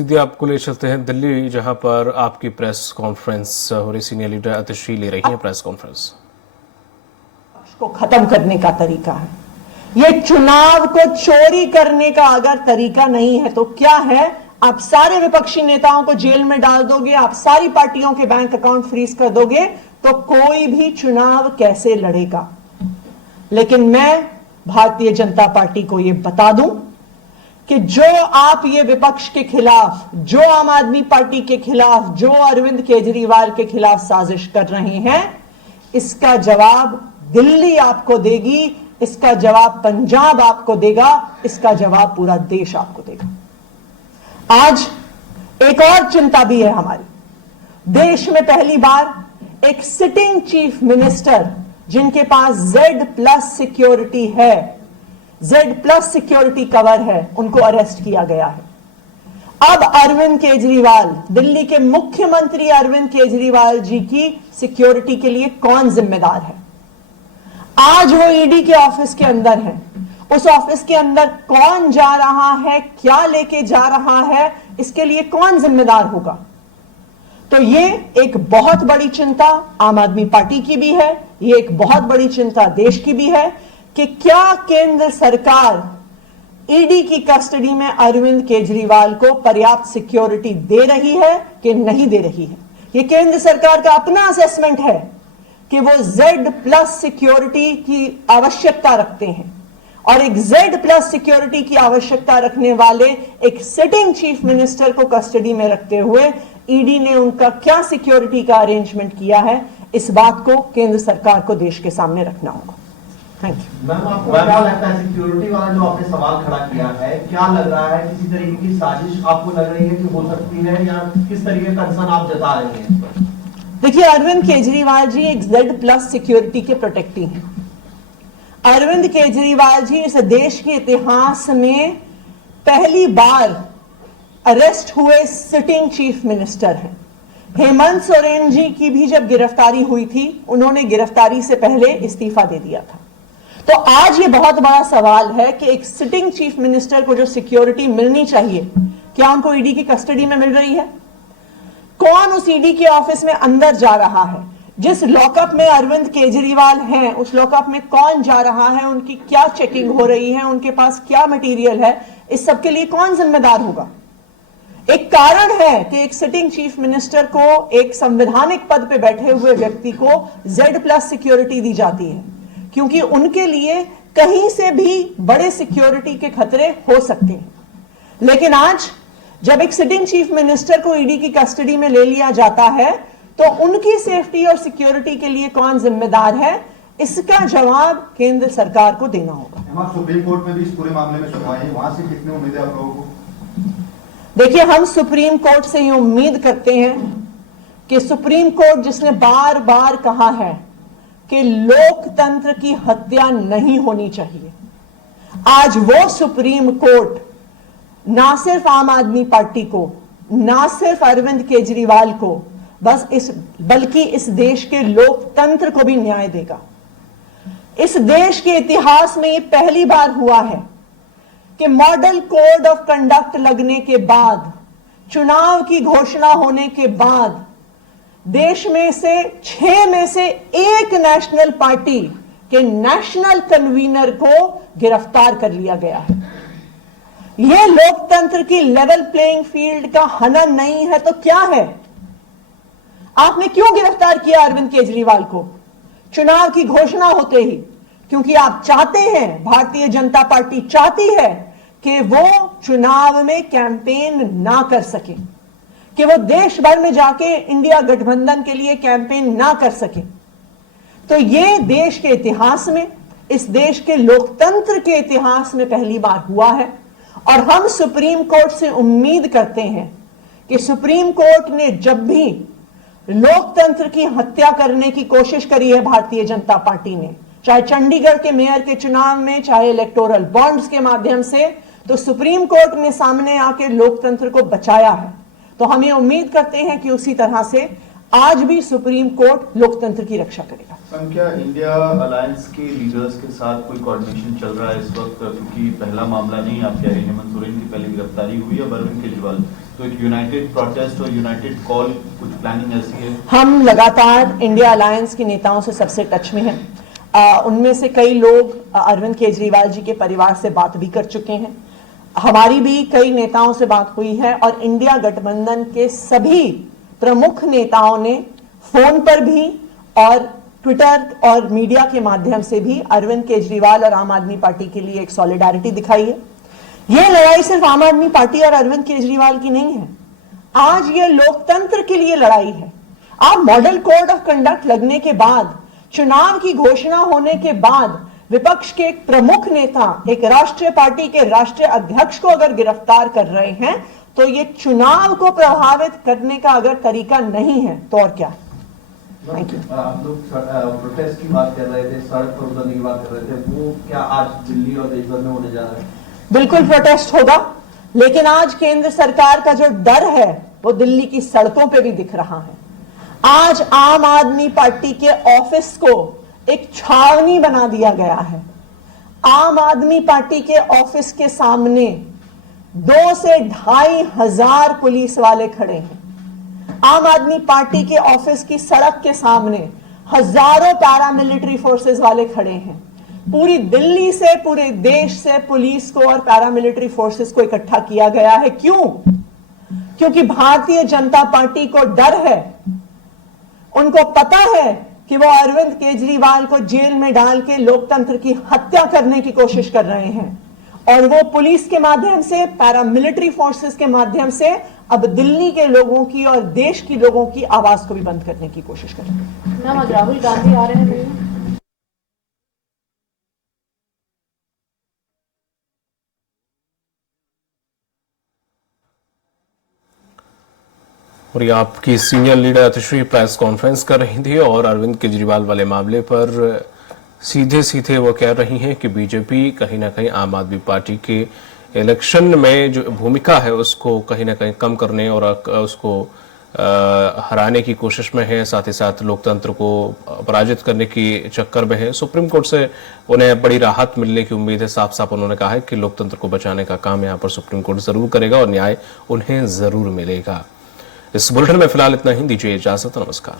सीधे आपको ले चलते हैं दिल्ली, जहां पर आपकी प्रेस कॉन्फ्रेंस हो रही। सीनियर लीडर अतिशी ले रही हैं प्रेस कॉन्फ्रेंस। को खत्म करने का तरीका है ये। चुनाव को चोरी करने का अगर तरीका नहीं है तो क्या है? आप सारे विपक्षी नेताओं को जेल में डाल दोगे, आप सारी पार्टियों के बैंक अकाउंट फ्रीज कर दोगे, तो कोई भी चुनाव कैसे लड़ेगा? लेकिन मैं भारतीय जनता पार्टी को यह बता दूं कि जो आप ये विपक्ष के खिलाफ, जो आम आदमी पार्टी के खिलाफ, जो अरविंद केजरीवाल के खिलाफ साजिश कर रहे हैं, इसका जवाब दिल्ली आपको देगी, इसका जवाब पंजाब आपको देगा, इसका जवाब पूरा देश आपको देगा। आज एक और चिंता भी है हमारी। देश में पहली बार एक सिटिंग चीफ मिनिस्टर जिनके पास Z+ सिक्योरिटी है, Z+ सिक्योरिटी कवर है, उनको अरेस्ट किया गया है। अब अरविंद केजरीवाल, दिल्ली के मुख्यमंत्री अरविंद केजरीवाल जी की सिक्योरिटी के लिए कौन जिम्मेदार है? आज वो ईडी के ऑफिस के अंदर है। उस ऑफिस के अंदर कौन जा रहा है, क्या लेके जा रहा है, इसके लिए कौन जिम्मेदार होगा? तो ये एक बहुत बड़ी चिंता आम आदमी पार्टी की भी है, ये एक बहुत बड़ी चिंता देश की भी है कि क्या केंद्र सरकार ईडी की कस्टडी में अरविंद केजरीवाल को पर्याप्त सिक्योरिटी दे रही है कि नहीं दे रही है। ये केंद्र सरकार का अपना असेसमेंट है कि वो Z+ सिक्योरिटी की आवश्यकता रखते हैं, और एक Z+ सिक्योरिटी की आवश्यकता रखने वाले एक सिटिंग चीफ मिनिस्टर को कस्टडी में रखते हुए ईडी ने उनका क्या सिक्योरिटी का अरेंजमेंट किया है, इस बात को केंद्र सरकार को देश के सामने रखना होगा। Thank you. मैम, आपको क्या लगता है सिक्योरिटी वाला जो आपने सवाल खड़ा किया है, क्या लग रहा है किसी तरीके की साजिश आपको लग रही है कि हो सकती है, या किस तरीके का कंसर्न आप जता रही हैं? देखिए, अरविंद केजरीवाल जी एक Z+ सिक्योरिटी के प्रोटेक्टी हैं। अरविंद केजरीवाल जी इस देश के इतिहास में पहली बार अरेस्ट हुए सिटिंग चीफ मिनिस्टर हैं। हेमंत सोरेन जी की भी जब गिरफ्तारी हुई थी, उन्होंने गिरफ्तारी से पहले इस्तीफा दे दिया था। तो आज ये बहुत बड़ा सवाल है कि एक सिटिंग चीफ मिनिस्टर को जो सिक्योरिटी मिलनी चाहिए, क्या उनको ईडी की कस्टडी में मिल रही है? कौन उस ईडी के ऑफिस में अंदर जा रहा है? जिस लॉकअप में अरविंद केजरीवाल हैं, उस लॉकअप में कौन जा रहा है, उनकी क्या चेकिंग हो रही है, उनके पास क्या मटेरियल है, इस सब के लिए कौन जिम्मेदार होगा? एक कारण है कि एक सिटिंग चीफ मिनिस्टर को, एक संवैधानिक पद पे बैठे हुए व्यक्ति को Z+ सिक्योरिटी दी जाती है, क्योंकि उनके लिए कहीं से भी बड़े सिक्योरिटी के खतरे हो सकते हैं। लेकिन आज जब एक सिटिंग चीफ मिनिस्टर को ईडी की कस्टडी में ले लिया जाता है, तो उनकी सेफ्टी और सिक्योरिटी के लिए कौन जिम्मेदार है, इसका जवाब केंद्र सरकार को देना होगा। सुप्रीम कोर्ट में भी इस पूरे मामले में सुनवाई है, वहां से कितनी उम्मीद है आप लोगों को? देखिए, हम सुप्रीम कोर्ट से ये उम्मीद करते हैं कि सुप्रीम कोर्ट जिसने बार बार कहा है कि लोकतंत्र की हत्या नहीं होनी चाहिए, आज वो सुप्रीम कोर्ट ना सिर्फ आम आदमी पार्टी को, ना सिर्फ अरविंद केजरीवाल को, बल्कि इस देश के लोकतंत्र को भी न्याय देगा। इस देश के इतिहास में यह पहली बार हुआ है कि मॉडल कोड ऑफ कंडक्ट लगने के बाद, चुनाव की घोषणा होने के बाद, देश में से 6 में से 1 नेशनल पार्टी के नेशनल कन्वीनर को गिरफ्तार कर लिया गया है। यह लोकतंत्र की लेवल प्लेइंग फील्ड का हनन नहीं है तो क्या है? आपने क्यों गिरफ्तार किया अरविंद केजरीवाल को चुनाव की घोषणा होते ही? क्योंकि आप चाहते हैं, भारतीय जनता पार्टी चाहती है कि वो चुनाव में कैंपेन ना कर सके, कि वो देश भर में जाके इंडिया गठबंधन के लिए कैंपेन ना कर सके। तो ये देश के इतिहास में, इस देश के लोकतंत्र के इतिहास में पहली बार हुआ है, और हम सुप्रीम कोर्ट से उम्मीद करते हैं कि सुप्रीम कोर्ट ने जब भी लोकतंत्र की हत्या करने की कोशिश करी है भारतीय जनता पार्टी ने, चाहे चंडीगढ़ के मेयर के चुनाव में, चाहे इलेक्टोरल बॉन्ड्स के माध्यम से, तो सुप्रीम कोर्ट ने सामने आके लोकतंत्र को बचाया है। तो हम ये उम्मीद करते हैं कि उसी तरह से आज भी सुप्रीम कोर्ट लोकतंत्र की रक्षा करेगा। क्या इंडिया अलायंस के लीडर्स के साथ कोई कोऑर्डिनेशन चल रहा है इस वक्त? क्योंकि पहला मामला नहीं, आप कह रहे हैं हेमंत सोरेन की पहले गिरफ्तारी हुई, अब अरविंद केजरीवाल, तो एक यूनाइटेड प्रोटेस्ट और यूनाइटेड कॉल कुछ प्लानिंग ऐसी है? हम लगातार इंडिया अलायंस के नेताओं से सबसे टच में हैं। उनमें से कई लोग अरविंद केजरीवाल जी के परिवार से बात भी कर चुके हैं। हमारी भी कई नेताओं से बात हुई है और इंडिया गठबंधन के सभी प्रमुख नेताओं ने फोन पर भी और ट्विटर और मीडिया के माध्यम से भी अरविंद केजरीवाल और आम आदमी पार्टी के लिए एक सॉलिडारिटी दिखाई है। यह लड़ाई सिर्फ आम आदमी पार्टी और अरविंद केजरीवाल की नहीं है, आज ये लोकतंत्र के लिए लड़ाई है। आप मॉडल कोड ऑफ कंडक्ट लगने के बाद, चुनाव की घोषणा होने के बाद विपक्ष के एक प्रमुख नेता, एक राष्ट्रीय पार्टी के राष्ट्रीय अध्यक्ष को अगर गिरफ्तार कर रहे हैं तो ये चुनाव को प्रभावित करने का अगर तरीका नहीं है तो और क्या। Thank you. आप लोग प्रोटेस्ट की बात कर रहे थे, सड़क पर उतरने की बात कर रहे थे, वो क्या आज दिल्ली और देश भर में होने जा रहा है? बिल्कुल प्रोटेस्ट होगा, लेकिन आज केंद्र सरकार का जो डर है वो दिल्ली की सड़कों पे भी दिख रहा है। आज आम आदमी पार्टी के ऑफिस को एक छावनी बना दिया गया है। आम आदमी पार्टी के ऑफिस के सामने 2 से 2,500 पुलिस वाले खड़े हैं। आम आदमी पार्टी के ऑफिस की सड़क के सामने हजारों पैरामिलिट्री फोर्सेस वाले खड़े हैं। पूरी दिल्ली से, पूरे देश से पुलिस को और पैरामिलिट्री फोर्सेस को इकट्ठा किया गया है। क्यों? क्योंकि भारतीय जनता पार्टी को डर है, उनको पता है कि वो अरविंद केजरीवाल को जेल में डाल के लोकतंत्र की हत्या करने की कोशिश कर रहे हैं और वो पुलिस के माध्यम से, पैरामिलिट्री फोर्सेस के माध्यम से अब दिल्ली के लोगों की और देश की लोगों की आवाज को भी बंद करने की कोशिश कर रहे हैं। मैम, आज राहुल गांधी आ रहे हैं दिल्ली। और ये आपकी सीनियर लीडर अतिश्री प्रेस कॉन्फ्रेंस कर रही थी और अरविंद केजरीवाल वाले मामले पर सीधे सीधे वो कह रही हैं कि बीजेपी कहीं ना कहीं आम आदमी पार्टी के इलेक्शन में जो भूमिका है उसको कहीं ना कहीं कम करने और उसको हराने की कोशिश में है, साथ ही साथ लोकतंत्र को पराजित करने की चक्कर में है। सुप्रीम कोर्ट से उन्हें बड़ी राहत मिलने की उम्मीद है। साफ साफ उन्होंने कहा है कि लोकतंत्र को बचाने का काम यहाँ पर सुप्रीम कोर्ट जरूर करेगा और न्याय उन्हें जरूर मिलेगा। इस बुलेटिन में फिलहाल इतना ही, दीजिए इजाजत, नमस्कार।